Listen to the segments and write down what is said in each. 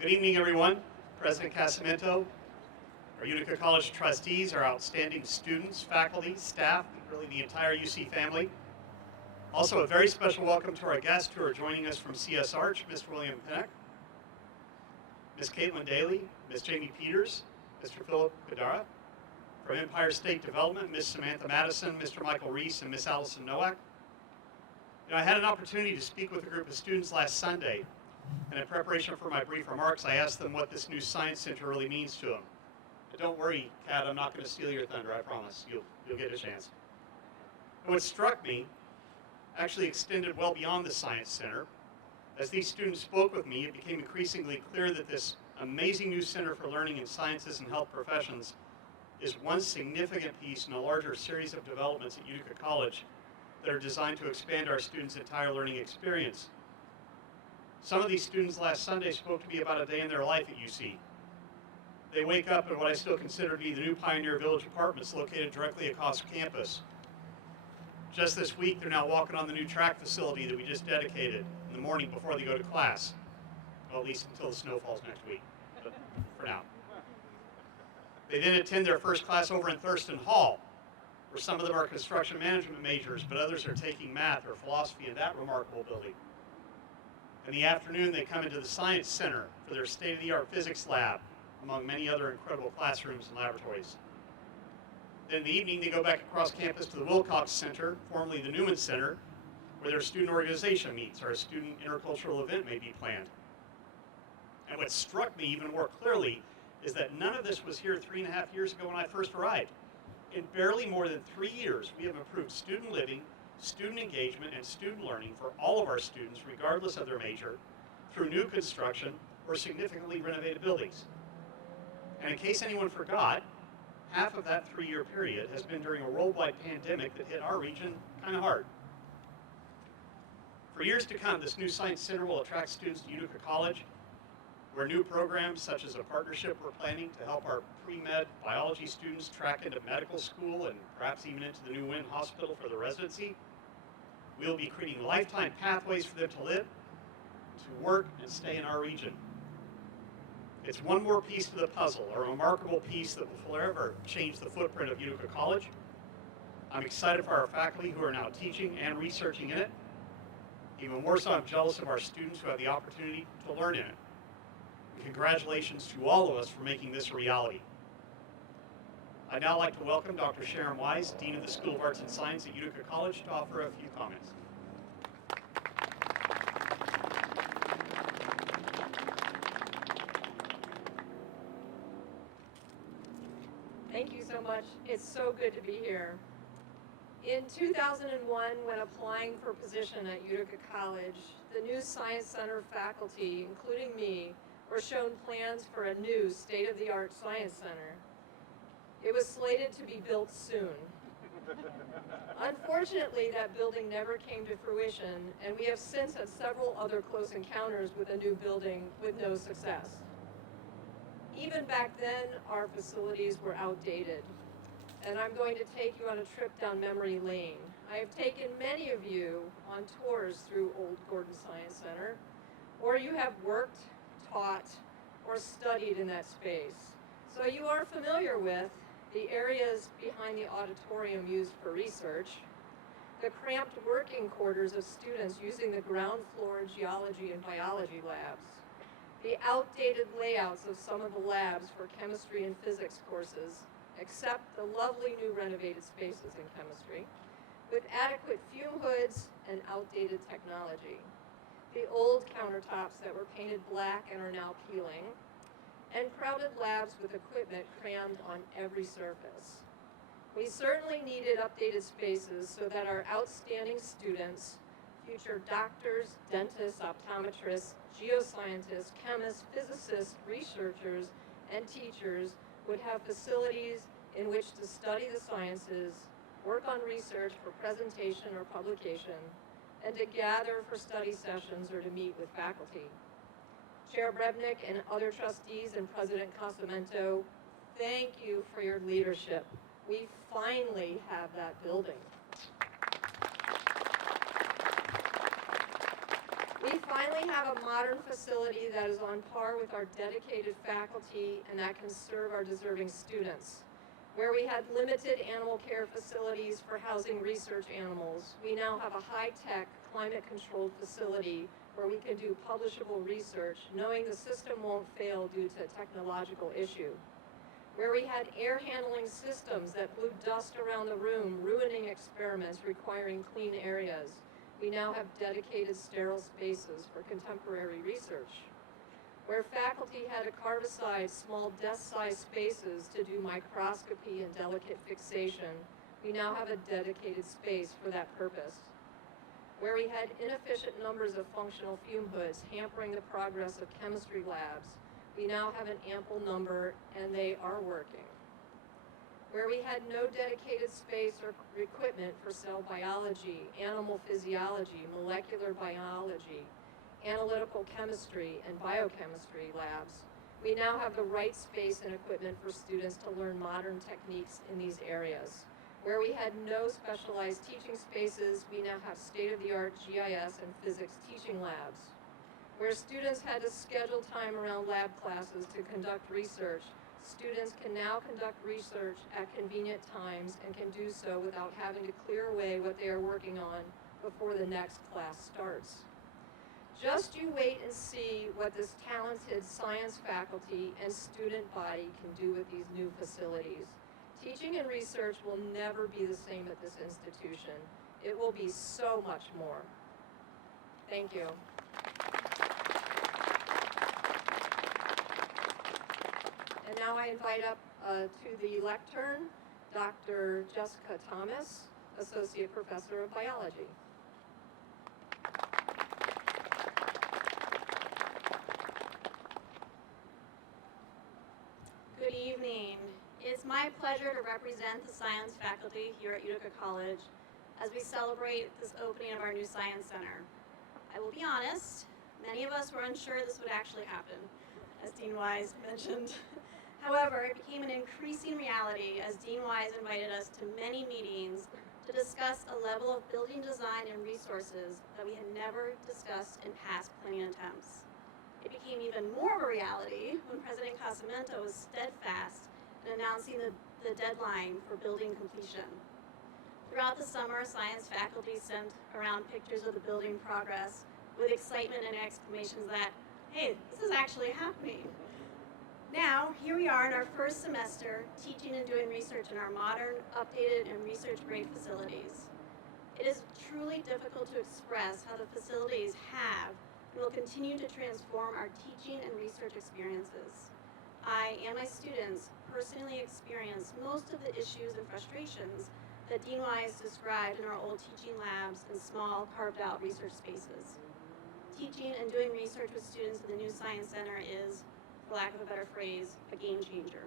Good evening, everyone. President Casamento, our Utica College trustees, our outstanding students, faculty, staff, and really the entire UC family. Also, a very special welcome to our guests who are joining us from CS Arch, Mr. William Pinnock, Ms. Caitlin Daly, Ms. Jamie Peters, Mr. Philip Kadara. From Empire State Development, Ms. Samantha Madison, Mr. Michael Reese, and Ms. Allison Nowak. I had an opportunity to speak with a group of students last Sunday, and in preparation for my brief remarks, I asked them what this new science center really means to them. But don't worry, Kat, I'm not going to steal your thunder, I promise. You'll get a chance. And what struck me actually extended well beyond the science center. As these students spoke with me, it became increasingly clear that this amazing new center for learning in sciences and health professions is one significant piece in a larger series of developments at Utica College that are designed to expand our students' entire learning experience. Some of these students last Sunday spoke to me about a day in their life at UC. They wake up in what I still consider to be the new Pioneer Village apartments located directly across campus. Just this week, they're now walking on the new track facility that we just dedicated in the morning before they go to class. Well, at least until the snow falls next week, but for now. They then attend their first class over in Thurston Hall, where some of them are construction management majors, but others are taking math or philosophy in that remarkable building. In the afternoon, they come into the Science Center for their state-of-the-art physics lab, among many other incredible classrooms and laboratories. Then in the evening, they go back across campus to the Wilcox Center, formerly the Newman Center, where their student organization meets or a student intercultural event may be planned. And what struck me even more clearly is that none of this was here 3.5 years ago when I first arrived. In barely more than 3 years, we have improved student living, student engagement, and student learning for all of our students, regardless of their major, through new construction or significantly renovated buildings. And in case anyone forgot, half of that 3-year period has been during a worldwide pandemic that hit our region kind of hard. For years to come, this new Science Center will attract students to Utica College, where new programs such as a partnership we're planning to help our pre-med biology students track into medical school and perhaps even into the new Wynn Hospital for the residency. We'll be creating lifetime pathways for them to live, to work, and stay in our region. It's one more piece to the puzzle, a remarkable piece that will forever change the footprint of Utica College. I'm excited for our faculty who are now teaching and researching in it. Even more so, I'm jealous of our students who have the opportunity to learn in it. And congratulations to all of us for making this a reality. I'd now like to welcome Dr. Sharon Wise, Dean of the School of Arts and Science at Utica College, to offer a few comments. Thank you so much. It's so good to be here. In 2001, when applying for position at Utica College, the new Science Center faculty, including me, were shown plans for a new state-of-the-art Science Center. It was slated to be built soon. Unfortunately, that building never came to fruition, and we have since had several other close encounters with a new building with no success. Even back then, our facilities were outdated, and I'm going to take you on a trip down memory lane. I have taken many of you on tours through Old Gordon Science Center, or you have worked, taught, or studied in that space. So you are familiar with the areas behind the auditorium used for research, the cramped working quarters of students using the ground floor geology and biology labs, the outdated layouts of some of the labs for chemistry and physics courses, except the lovely new renovated spaces in chemistry, with adequate fume hoods and outdated technology, the old countertops that were painted black and are now peeling, and crowded labs with equipment crammed on every surface. We certainly needed updated spaces so that our outstanding students, future doctors, dentists, optometrists, geoscientists, chemists, physicists, researchers, and teachers would have facilities in which to study the sciences, work on research for presentation or publication, and to gather for study sessions or to meet with faculty. Chair Brebnick and other trustees and President Casamento, thank you for your leadership. We finally have that building. We finally have a modern facility that is on par with our dedicated faculty and that can serve our deserving students. Where we had limited animal care facilities for housing research animals, we now have a high-tech, climate-controlled facility where we can do publishable research, knowing the system won't fail due to a technological issue. Where we had air handling systems that blew dust around the room, ruining experiments requiring clean areas, we now have dedicated sterile spaces for contemporary research. Where faculty had to carve aside small desk-sized spaces to do microscopy and delicate fixation, we now have a dedicated space for that purpose. Where we had inefficient numbers of functional fume hoods hampering the progress of chemistry labs, we now have an ample number and they are working. Where we had no dedicated space or equipment for cell biology, animal physiology, molecular biology, analytical chemistry, and biochemistry labs, we now have the right space and equipment for students to learn modern techniques in these areas. Where we had no specialized teaching spaces, we now have state-of-the-art GIS and physics teaching labs. Where students had to schedule time around lab classes to conduct research, students can now conduct research at convenient times and can do so without having to clear away what they are working on before the next class starts. Just you wait and see what this talented science faculty and student body can do with these new facilities. Teaching and research will never be the same at this institution. It will be so much more. Thank you. And now I invite up to the lectern, Dr. Jessica Thomas, Associate Professor of Biology. Good evening. It's my pleasure to represent the science faculty here at Utica College as we celebrate this opening of our new Science Center. I will be honest, many of us were unsure this would actually happen, as Dean Wise mentioned. However, it became an increasing reality as Dean Wise invited us to many meetings to discuss a level of building design and resources that we had never discussed in past planning attempts. It became even more of a reality when President Casamento was steadfast in announcing the deadline for building completion. Throughout the summer, science faculty sent around pictures of the building progress with excitement and exclamations that, hey, this is actually happening. Now, here we are in our first semester, teaching and doing research in our modern, updated, and research-grade facilities. It is truly difficult to express how the facilities have and will continue to transform our teaching and research experiences. I and my students personally experienced most of the issues and frustrations that Dean Wise described in our old teaching labs and small, carved-out research spaces. Teaching and doing research with students in the new Science Center is, for lack of a better phrase, a game changer.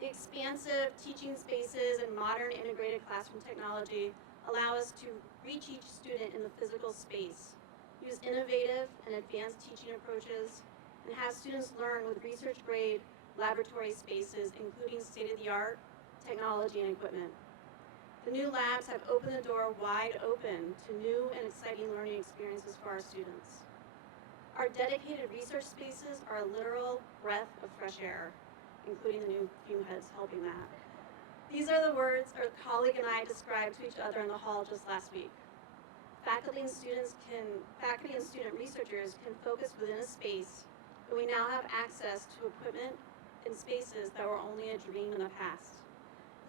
The expansive teaching spaces and modern integrated classroom technology allow us to reach each student in the physical space, use innovative and advanced teaching approaches, and have students learn with research-grade laboratory spaces, including state-of-the-art technology and equipment. The new labs have opened the door wide open to new and exciting learning experiences for our students. Our dedicated research spaces are a literal breath of fresh air, including the new fume heads helping that. These are the words our colleague and I described to each other in the hall just last week. Faculty and student researchers can focus within a space, but we now have access to equipment and spaces that were only a dream in the past.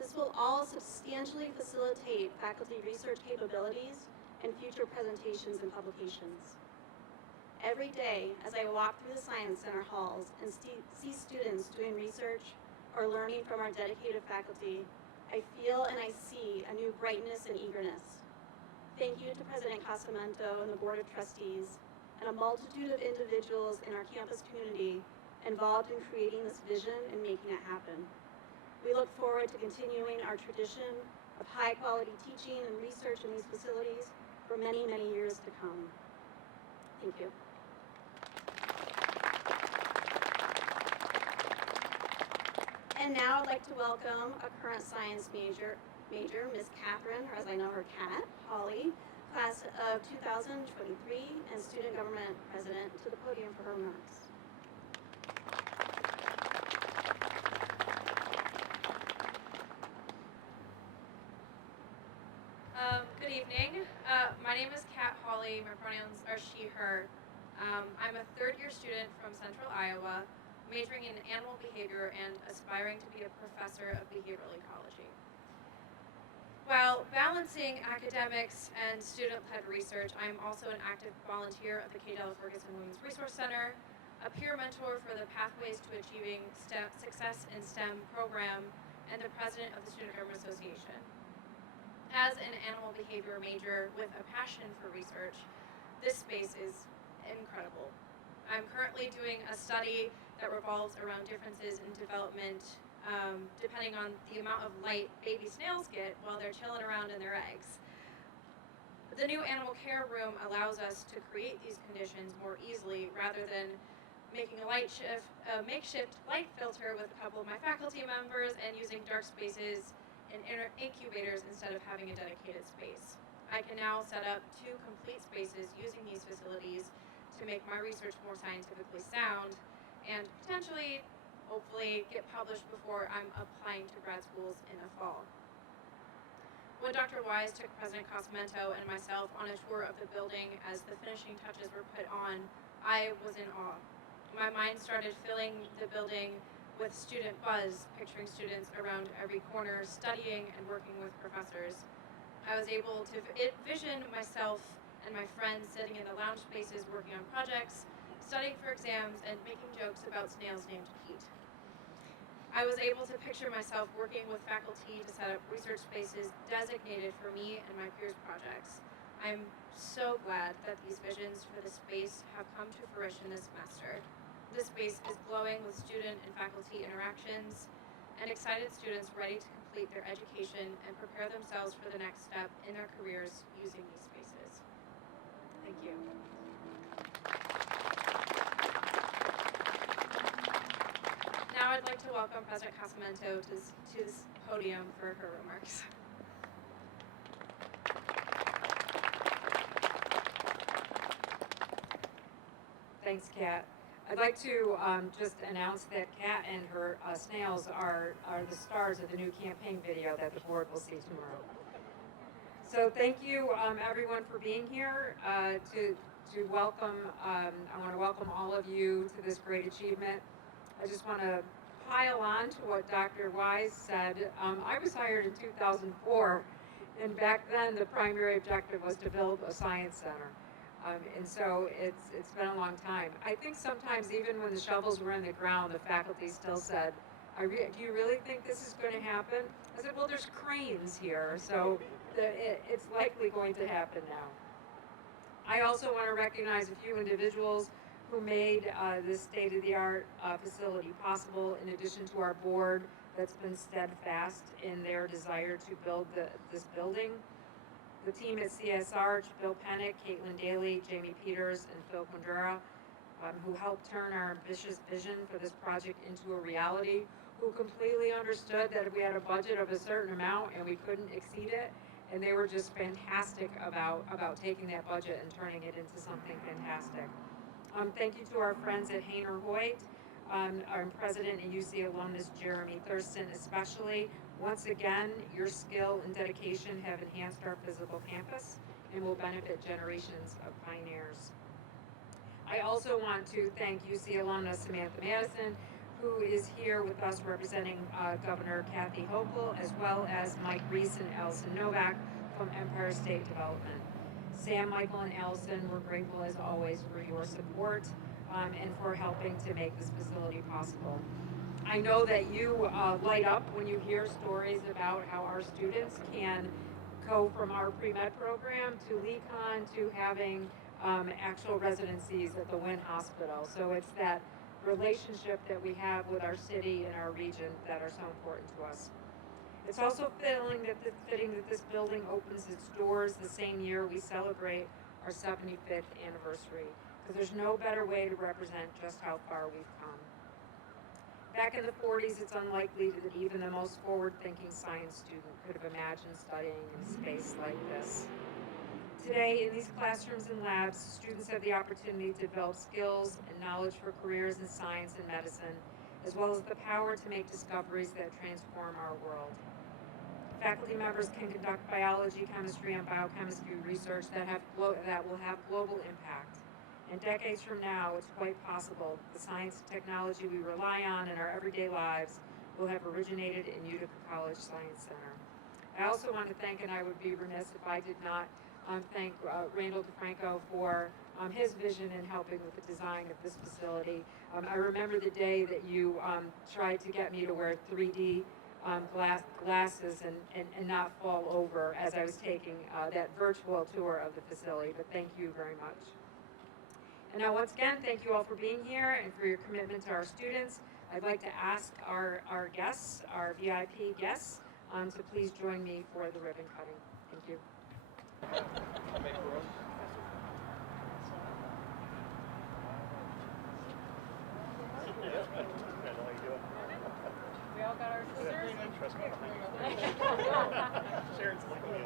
This will all substantially facilitate faculty research capabilities and future presentations and publications. Every day, as I walk through the Science Center halls and see students doing research or learning from our dedicated faculty, I feel and I see a new brightness and eagerness. Thank you to President Casamento and the Board of Trustees and a multitude of individuals in our campus community involved in creating this vision and making it happen. We look forward to continuing our tradition of high-quality teaching and research in these facilities for many, many years to come. Thank you. And now I'd like to welcome a current science major, Miss Catherine, or as I know her, Cat, Hawley, class of 2023 and Student Government President, to the podium for her remarks. Good evening. My name is Hawley. My pronouns are she, her. I'm a third-year student from Central Iowa, majoring in animal behavior and aspiring to be a professor of behavioral ecology. While balancing academics and student-led research, I'm also an active volunteer of the K. Della Ferguson Women's Resource Center, a peer mentor for the Pathways to Achieving Success in STEM program, and the president of the Student Government Association. As an animal behavior major with a passion for research, this space is incredible. I'm currently doing a study that revolves around differences in development depending on the amount of light baby snails get while they're chilling around in their eggs. The new animal care room allows us to create these conditions more easily rather than making a makeshift light filter with a couple of my faculty members and using dark spaces and incubators instead of having a dedicated space. I can now set up 2 complete spaces using these facilities to make my research more scientifically sound and potentially, hopefully, get published before I'm applying to grad schools in the fall. When Dr. Wise took President Casamento and myself on a tour of the building as the finishing touches were put on, I was in awe. My mind started filling the building with student buzz, picturing students around every corner studying and working with professors. I was able to envision myself and my friends sitting in the lounge spaces working on projects, studying for exams, and making jokes about snails named Pete. I was able to picture myself working with faculty to set up research spaces designated for me and my peers' projects. I'm so glad that these visions for the space have come to fruition this semester. This space is glowing with student and faculty interactions and excited students ready to complete their education and prepare themselves for the next step in their careers using these spaces. Thank you. Now I'd like to welcome President Casamento to this podium for her remarks. Thanks, Kat. I'd like to just announce that Kat and her snails are the stars of the new campaign video that the board will see tomorrow. So thank you, everyone, for being here to welcome. I want to welcome all of you to this great achievement. I just want to pile on to what Dr. Wise said. I was hired in 2004, and back then the primary objective was to build a science center. And so it's been a long time. I think sometimes even when the shovels were in the ground, the faculty still said, do you really think this is going to happen? I said, well, there's cranes here, so it's likely going to happen now. I also want to recognize a few individuals who made this state-of-the-art facility possible, in addition to our board that's been steadfast in their desire to build this building. The team at CSR, Bill Pennick, Caitlin Daly, Jamie Peters, and Phil Condrera, who helped turn our ambitious vision for this project into a reality, who completely understood that we had a budget of a certain amount and we couldn't exceed it, and they were just fantastic about taking that budget and turning it into something fantastic. Thank you to our friends at Hainer Hoyt, our president and UC alumnus Jeremy Thurston especially. Once again, your skill and dedication have enhanced our physical campus and will benefit generations of pioneers. I also want to thank UC alumna Samantha Madison, who is here with us representing Governor Kathy Hochul, as well as Mike Reese and Allison Novak from Empire State Development. Sam, Michael, and Allison, we're grateful as always for your support and for helping to make this facility possible. I know that you light up when you hear stories about how our students can go from our pre-med program to LECON to having actual residencies at the Wynn Hospital. So it's that relationship that we have with our city and our region that are so important to us. It's also fitting that this building opens its doors the same year we celebrate our 75th anniversary, because there's no better way to represent just how far we've come. Back in the 40s, it's unlikely that even the most forward-thinking science student could have imagined studying in a space like this. Today, in these classrooms and labs, students have the opportunity to develop skills and knowledge for careers in science and medicine, as well as the power to make discoveries that transform our world. Faculty members can conduct biology, chemistry, and biochemistry research that will have global impact. And decades from now, it's quite possible the science and technology we rely on in our everyday lives will have originated in Utica College Science Center. I also want to thank, and I would be remiss if I did not thank Randall DeFranco for his vision in helping with the design of this facility. I remember the day that you tried to get me to wear 3D glasses and not fall over as I was taking that virtual tour of the facility, but thank you very much. And now once again, thank you all for being here and for your commitment to our students. I'd like to ask our guests, our VIP guests, to please join me for the ribbon cutting. Thank you. We all got our scissors? Sharon's looking at me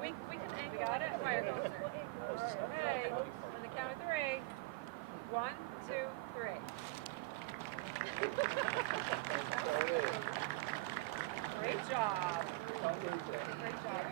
like, We can angle it. Quiet, okay, on the count of 3. 1, 2, 3. Great job. Great job.